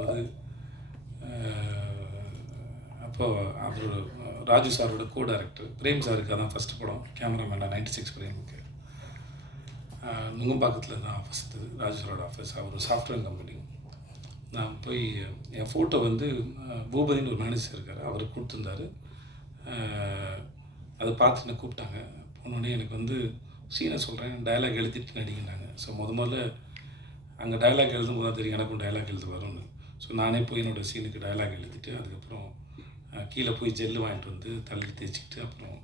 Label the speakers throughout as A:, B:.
A: பண்ணும்போது அப்போ அவர் ராஜு சாரோட கோ டைரக்டர் பிரேம் சாருக்கு அதான் ஃபஸ்ட்டு படம் கேமராமேனாக நைன்டி சிக்ஸ் பிரேமுக்கு நுங்கம்பாக்கத்தில் தான் ஆஃபீஸ் இருந்தது ராஜு சாரோட ஆஃபீஸ் அவர் சாஃப்ட்வேர் கம்பெனி நான் போய் என் ஃபோட்டோ வந்து பூபதினு பூபதின்னு ஒரு மேனேஜர் இருக்கார் அவர் கொடுத்துருந்தாரு. அதை பார்த்து என்னை கூப்பிட்டாங்க. போனோடனே எனக்கு வந்து சீனை சொல்கிறேன் டயலாக் எழுதிட்டு நடிக்கினாங்க ஸோ முத முதல்ல அங்கே டயலாக் எழுதும் போது தெரியும் எனக்கும் டயலாக் எழுத வரும்னு. ஸோ நானே போய் என்னோடய சீனுக்கு டயலாக் எழுதிட்டு அதுக்கப்புறம் கீழே போய் ஜெல்லு வாங்கிட்டு வந்து தள்ளி தேய்ச்சிக்கிட்டு அப்புறம்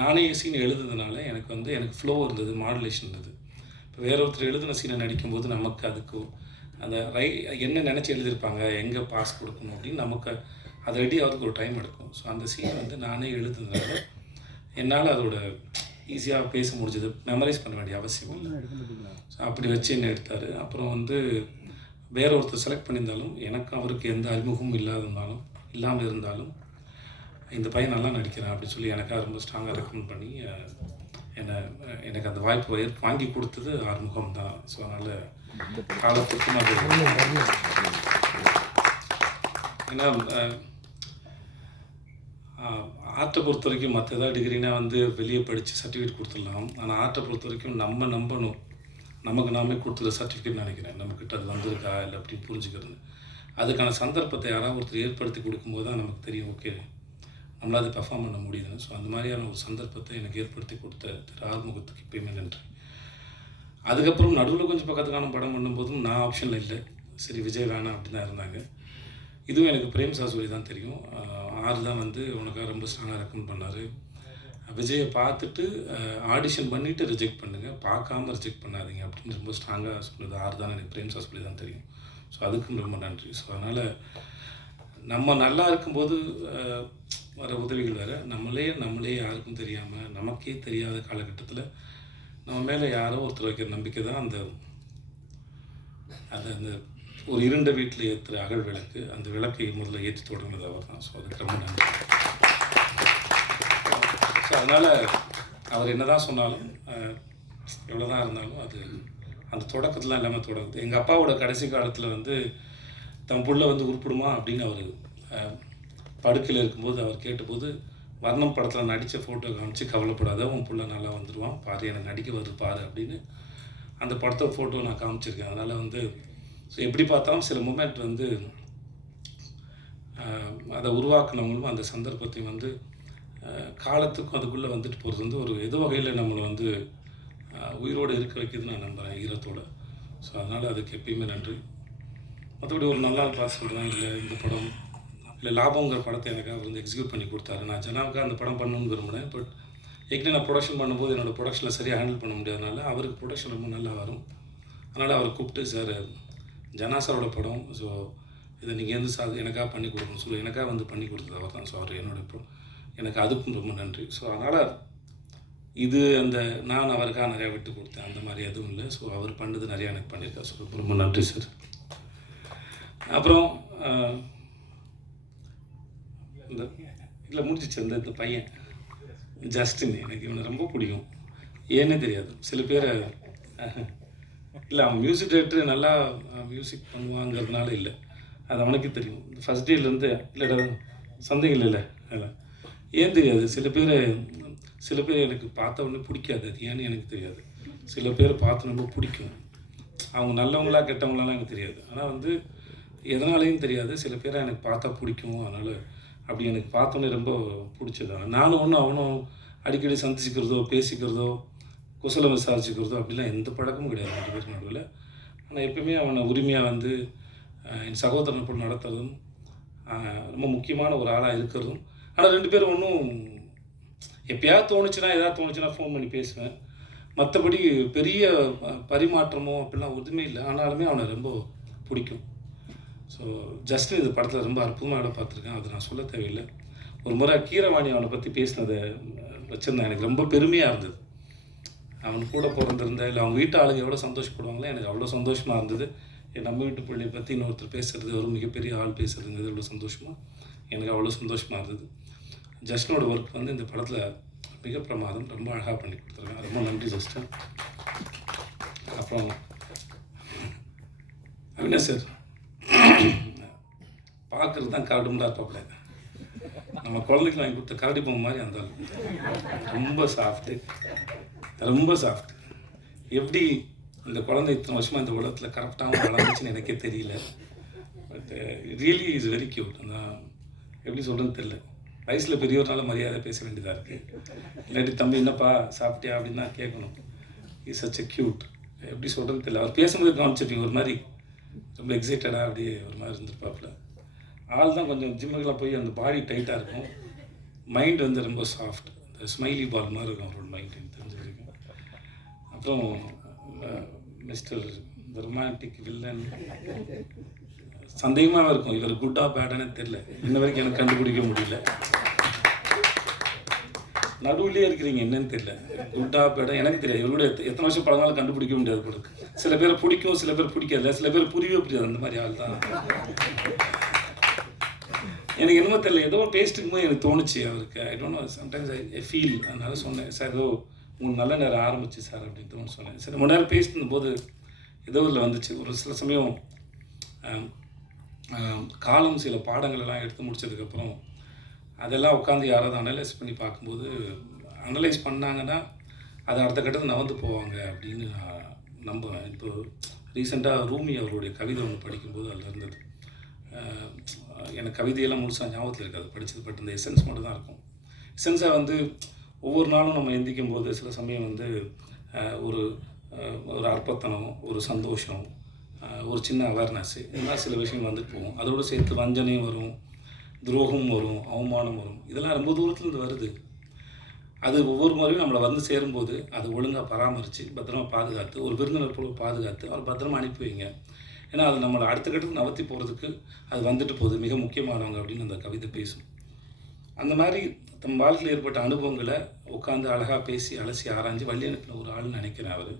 A: நானே சீன் எழுதுனதுனால எனக்கு வந்து எனக்கு ஃப்ளோ இருந்தது மாடுலேஷன் இருந்தது. இப்போ வேற ஒருத்தர் எழுதின சீனை நடிக்கும்போது நமக்கு அதுக்கு அந்த ரை என்ன நினச்சி எழுதியிருப்பாங்க எங்கே பாஸ் கொடுக்கணும் அப்படின்னு நமக்கு அது ரெடி ஆகிறதுக்கு ஒரு டைம் எடுக்கும். ஸோ அந்த சீனை வந்து நானே எழுதுனதுனால என்னால் அதோட ஈஸியாக பேச முடிஞ்சது மெமரைஸ் பண்ண வேண்டிய அவசியம் இல்லை. ஸோ அப்படி வச்சு என்ன எடுத்தார்? அப்புறம் வந்து வேற ஒருத்தர் செலக்ட் பண்ணியிருந்தாலும் எனக்கு அவருக்கு எந்த அறிமுகமும் இல்லாதிருந்தாலும் இல்லாமல் இருந்தாலும் இந்த பையன் நல்லா நடிக்கிறான் அப்படின்னு சொல்லி எனக்காக ரொம்ப ஸ்ட்ராங்காக ரெக்கமெண்ட் பண்ணி என்னை எனக்கு அந்த வாய்ப்பு வாங்கி கொடுத்தது ஆறுமுகம் தான். ஸோ அதனால் காலத்துக்கும் அது ஏன்னா ஆர்ட்டை பொறுத்த வரைக்கும் மற்ற ஏதாவது டிகிரினா வந்து வெளியே படித்து சர்டிஃபிகேட் கொடுத்துடலாம். ஆனால் ஆர்ட்டை பொறுத்த வரைக்கும் நம்ம நம்பணும். நமக்கு நாமே கொடுத்துருக்க சர்டிஃபிகேட் நினைக்கிறேன். நம்மக்கிட்ட அது வந்திருக்கா இல்லை அப்படின்னு புரிஞ்சுக்கிறது. அதுக்கான சந்தர்ப்பத்தை யாராவது ஒருத்தர் ஏற்படுத்தி கொடுக்கும்போது தான் நமக்கு தெரியும் ஓகே நம்மளால் பெர்ஃபார்ம் பண்ண முடியுதுன்னு. ஸோ அந்த மாதிரியான ஒரு சந்தர்ப்பத்தை எனக்கு ஏற்படுத்தி கொடுத்த திரு ஆறுமுகத்துக்கு எப்பயுமே நன்றி. அதுக்கப்புறம் நடுவில் கொஞ்சம் பக்கத்துக்கான படம் பண்ணும்போதும் நான் ஆப்ஷனில் இல்லை. சரி விஜய் வேணாம் அப்படின்னு தான் இருந்தாங்க. இதுவும் எனக்கு பிரேம் சாசூரி தான் தெரியும். ஆறு தான் வந்து உனக்காக ரொம்ப ஸ்ட்ராங்காக ரெக்கமெண்ட் பண்ணார். விஜயை பார்த்துட்டு ஆடிஷன் பண்ணிவிட்டு ரிஜெக்ட் பண்ணுங்கள் பார்க்காம ரிஜெக்ட் பண்ணாதீங்க அப்படின்னு ரொம்ப ஸ்ட்ராங்காக சொன்னது ஆறு தான் எனக்கு பிரேம் சொல்லி தான் தெரியும். ஸோ அதுக்கும் ரொம்ப நன்றி. ஸோ அதனால் நம்ம நல்லா இருக்கும்போது வர உதவிகள் வேறு. நம்மளே நம்மளே யாருக்கும் தெரியாமல் நமக்கே தெரியாத காலகட்டத்தில் நம்ம மேலே யாரோ ஒருத்தர் வைக்கிற நம்பிக்கை தான் அந்த அது அந்த ஒரு இருண்ட வீட்டில் ஏற்றுற அகல் விளக்கு. அந்த விளக்கை முதல்ல ஏற்றி தொடங்கினது அவர் தான். ஸோ அதுக்கு ரொம்ப நன்றி. ஸோ அதனால் அவர் என்ன தான் சொன்னாலும் எவ்வளோ தான் இருந்தாலும் அது அந்த தொடக்கத்தில் எல்லாமே தொடங்குது எங்கள் அப்பாவோட கடைசி காலத்தில் வந்து தன் புள்ள வந்து உருப்பிடுமா அப்படின்னு அவர் படுக்கையில் இருக்கும்போது அவர் கேட்டபோது வர்ணம் படத்தில் நடித்த ஃபோட்டோ காமிச்சு கவலைப்படாத உன் புள்ள நல்லா வந்துடுவான் பாரு எனக்கு நடிக்க வருது பாரு அப்படின்னு அந்த படத்தை ஃபோட்டோ நான் காமிச்சிருக்கேன். அதனால் வந்து ஸோ எப்படி பார்த்தாலும் சில மூமெண்ட் வந்து அதை உருவாக்குனவங்களும் அந்த சந்தர்ப்பத்தை வந்து காலத்துக்கும் அதுக்குள்ளே வந்துட்டு போகிறது வந்து ஒரு எது வகையில் நம்மளை வந்து உயிரோடு இருக்க வைக்கிறது நான் நம்புகிறேன் ஈரத்தோட. ஸோ அதனால் அதுக்கு எப்பயுமே நன்றி. மற்றபடி ஒரு நல்லா பார்த்து சொல்கிறேன் இல்லை இந்த படம் இல்லை லாபங்கிற படத்தை எனக்காக வந்து எக்ஸிக்யூட் பண்ணி கொடுத்தாரு. நான் ஜனாவுக்கு அந்த படம் பண்ணணும்னு விரும்பினேன் பட் ஏற்கனவே நான் ப்ரொடக்ஷன் பண்ணும்போது என்னோட ப்ரொடக்ஷனில் சரியாக ஹேண்டில் பண்ண முடியாதனால அவருக்கு ப்ரொடக்ஷன் ரொம்ப நல்லா வரும். அதனால் அவரை கூப்பிட்டு சார் ஜனா சாரோட படம் ஸோ இதை நீங்கள் எந்த சார் எனக்காக பண்ணி கொடுக்கணும் சொல்லி எனக்காக வந்து பண்ணி கொடுத்தது அவர் தான். ஸோ அவர் என்னோட எனக்கு அதுக்கும் ரொம்ப நன்றி. ஸோ அதனால் இது அந்த நான் அவருக்காக நிறையா விட்டு கொடுத்தேன். அந்த மாதிரி எதுவும் இல்லை. ஸோ அவர் பண்ணது நிறையா எனக்கு பண்ணியிருக்காரு. ஸோ ரொம்ப நன்றி சார் அப்புறம் இந்த இல்லை முடிஞ்சிச்சு. அந்த இந்த பையன். ஜஸ்டின். எனக்கு இவனை ரொம்ப பிடிக்கும். ஏன்னே தெரியாது. சில பேர் இல்லை அவன் மியூசிக் டேரக்டர் நல்லா மியூசிக் பண்ணுவாங்கிறதுனால இல்லை. அது அவனுக்கே தெரியும். ஃபஸ்ட் டேலேருந்து இல்லை சந்தேகம் இல்லை இல்லை ஏன் தெரியாது சில பேர் சில பேர் எனக்கு பார்த்த உடனே பிடிக்காது. அது ஏன்னு எனக்கு தெரியாது. சில பேர் பார்த்து ரொம்ப பிடிக்கும். அவங்க நல்லவங்களா கெட்டவங்களாலாம் எனக்கு தெரியாது. ஆனால் வந்து எதனாலையும் தெரியாது. சில பேரை எனக்கு பார்த்தா பிடிக்கும். அதனால் அப்படி எனக்கு பார்த்தோன்னே ரொம்ப பிடிச்சது? நானும் ஒன்றும் அவனும் அடிக்கடி சந்திச்சுக்கிறதோ பேசிக்கிறதோ குசலம் விசாரிச்சுக்கிறதோ அப்படிலாம் எந்த பழக்கமும் கிடையாது ரெண்டு பேருக்கு நடுவில். ஆனால் எப்பயுமே அவனை உரிமையாக வந்து என் சகோதரனை போல் நடத்துறதும் ரொம்ப முக்கியமான ஒரு ஆளாக இருக்கிறதும் ஆனால் ரெண்டு பேரும் ஒன்றும் எப்பயாவது தோணுச்சுன்னா எதாவது தோணுச்சுன்னா ஃபோன் பண்ணி பேசுவேன். மற்றபடி பெரிய பரிமாற்றமோ அப்படிலாம் ஒன்றுமே இல்லை. ஆனாலுமே அவனை ரொம்ப பிடிக்கும். ஸோ ஜஸ்ட் இந்த படத்தில் ரொம்ப அற்புதமாக இடம் பார்த்துருக்கேன். அதை நான் சொல்ல தேவையில்லை. ஒரு முறை கீரவாணி அவனை பற்றி பேசினதை வச்சுருந்தேன். எனக்கு ரொம்ப பெருமையாக இருந்தது. அவன் கூட பிறந்திருந்த இல்லை அவங்க வீட்டு ஆளுங்க எவ்வளோ சந்தோஷப்படுவாங்களோ எனக்கு அவ்வளோ சந்தோஷமாக இருந்தது. என் நம்ம வீட்டு பிள்ளையை பற்றி இன்னொருத்தர் பேசுறது ஒரு மிகப்பெரிய ஆள் பேசுறதுங்கிறது எவ்வளோ சந்தோஷமாக எனக்கு அவ்வளோ சந்தோஷமாக இருந்தது. ஜஸ்டனோட ஒர்க் வந்து இந்த படத்தில் மிக பிரமாதம் ரொம்ப அழகாக பண்ணி கொடுத்துருக்கேன் ரொம்ப நன்றி ஜஸ்டன். அப்புறம் அவினாஷ் சார் பார்க்குறது தான் கரடும்டா இருக்கக்கூடாது நம்ம குழந்தைக்கு வாங்கி கொடுத்த கரடி பொம்மை மாதிரி அந்த ரொம்ப சாஃப்ட்டு ரொம்ப சாஃப்ட் எப்படி இந்த குழந்தை இத்தனை வருஷமாக இந்த உலகத்தில் கரெக்டாகவும் வளர்ந்துச்சுன்னு எனக்கே தெரியல. But really is very cute நான் எப்படி சொல்கிறதுன்னு தெரியல. வயசில் பெரியவர்னால மரியாதை பேச வேண்டியதாக இருக்குது இல்லாட்டி தம்பி என்னப்பா சாப்பிட்டியா? அப்படின்னு தான் கேட்கணும். இஸ் சச் எ க்யூட் எப்படி சொல்கிறது தெரியல. அவர் பேசும்போது கவனிச்சிருப்பீங்க ஒரு மாதிரி ரொம்ப எக்ஸைட்டடாக அப்படியே ஒரு மாதிரி இருந்திருப்பாப்புல. ஆள் தான் கொஞ்சம் ஜிம்முக்கெல்லாம் போய் அந்த பாடி டைட்டாக இருக்கும். மைண்ட் வந்து ரொம்ப சாஃப்ட் இந்த ஸ்மைலி பால் மாதிரி இருக்கும் அவரோட மைண்ட் எனக்கு வரைக்கும். அப்புறம் மிஸ்டர் இந்த ரொமான்டிக் வில்லன் சந்தேகமாக இருக்கும். இவர் குட்டா பேடானே தெரில இன்ன வரைக்கும் எனக்கு கண்டுபிடிக்க முடியல. நடுவுலேயே இருக்கிறீங்க என்னன்னு தெரியல. குட்டா பேடா எனக்கு தெரியாது. இவருடைய எத்தனை வருஷம் பழங்காலம் கண்டுபிடிக்க முடியாது கொடுக்கு சில பேரை பிடிக்கும் சில பேர் பிடிக்காது சில பேர் புரியவே புரியாது. அந்த மாதிரி ஆள் தான் எனக்கு என்னமோ தெரியல. ஏதோ பேசிட்டு இருக்கும்போது எனக்கு தோணுச்சு அவருக்கு. I don't know sometimes I feel அதனால சொன்னேன். சார் ஏதோ உங்களுக்கு நல்ல நேரம் ஆரம்பிச்சு சார் அப்படின்னு தோணு சொன்னேன். சரி ரொம்ப நேரம் பேசிட்டு போது ஏதோ இதில் வந்துச்சு. ஒரு சில சமயம் காலம் சில பாடங்கள் எல்லாம் எடுத்து முடிச்சதுக்கப்புறம் அதெல்லாம் உட்காந்து யாராவது அனலைஸ் பண்ணி பார்க்கும்போது அனலைஸ் பண்ணாங்கன்னா அது அடுத்த கட்டத்தில் நகர்ந்து போவாங்க அப்படின்னு நான் நம்புவேன். இப்போ ரீசெண்டாக ரூமி அவருடைய கவிதை ஒன்று படிக்கும்போது அதில் இருந்தது. எனக்கு கவிதையெல்லாம் முழுசாக ஞாபகத்தில் இருக்காது படித்தது பட் இந்த எசன்ஸ் மட்டும் தான் இருக்கும் எசன்ஸாக வந்து ஒவ்வொரு நாளும் நம்ம எந்திக்கும் போது சில சமயம் வந்து ஒரு ஒரு அற்பத்தனம் ஒரு சந்தோஷம் ஒரு சின்ன அவேர்னஸ் இந்த மாதிரி சில விஷயம் வந்துட்டு போகும். அதோடு சேர்த்து வஞ்சனையும் வரும் துரோகம் வரும் அவமானம் வரும். இதெல்லாம் ரொம்ப தூரத்துலேருந்து வருது. அது ஒவ்வொரு முறையும் நம்மளை வந்து சேரும்போது அதை ஒழுங்காக பராமரித்து பத்திரமா பாதுகாத்து ஒரு விருந்தினர் போல பாதுகாத்து அவர் பத்திரமா அனுப்பி வைங்க. ஏன்னா அது நம்மளை அடுத்த கட்டத்துக்கு நவர்த்தி போகிறதுக்கு அது வந்துட்டு போகுது. மிக முக்கியமானவங்க அப்படின்னு அந்த கவிதை பேசும். அந்த மாதிரி தம் வாழ்க்கையில் ஏற்பட்ட அனுபவங்களை உட்காந்து அழகாக பேசி அலசி ஆராய்ஞ்சு வழி அனுப்பின ஒரு ஆள்னு நினைக்கிறேன் அவர்.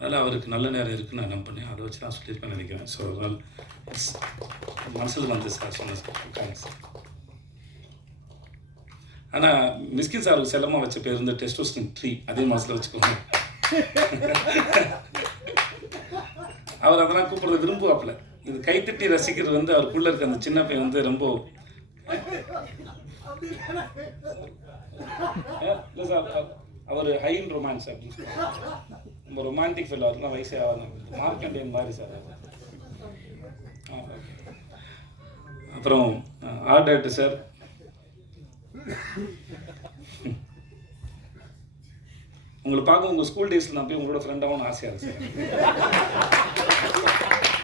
A: அதனால் அவருக்கு நல்ல நேரம் இருக்குன்னு நான் நம்பினேன் அதை வச்சு நான் சொல்லியிருப்பேன்னு நினைக்கிறேன். ஸோ அதனால் மனசில் வந்து சார் சொன்னேன் சார் தேங்க்ஸ் ஆனால் மிஸ்கின் சாருக்கு செல்லமாக வச்ச பேர் வந்து டெஸ்டோஸ்டின் ட்ரீ அதே மனசில் வச்சுக்கோங்க. அவர் அதெல்லாம் கூப்பிடுறத விரும்புவாப்புல. இது கைத்தட்டி ரசிக்கிறது வந்து அவருக்குள்ள இருக்க அந்த சின்ன பையன் வந்து ரொம்ப இல்லை சார் அவர் ஹை இன் ரொமான்ஸ் அப்படின்னு சொல்லுவாங்க. ரொம்ப ரொமான்டிக் ஃபீல் அவருக்குலாம் வயசே ஆகாது. மார்க்கண்டியன் மாதிரி சார் ஆ, அப்புறம் ஆர்ட் டேரக்டர் சார் உங்களை பார்க்க உங்கள் ஸ்கூல் டேஸில் நான் போய் உங்களோட ஃப்ரெண்டாகவும் ஆசையாக இருக்கு சார்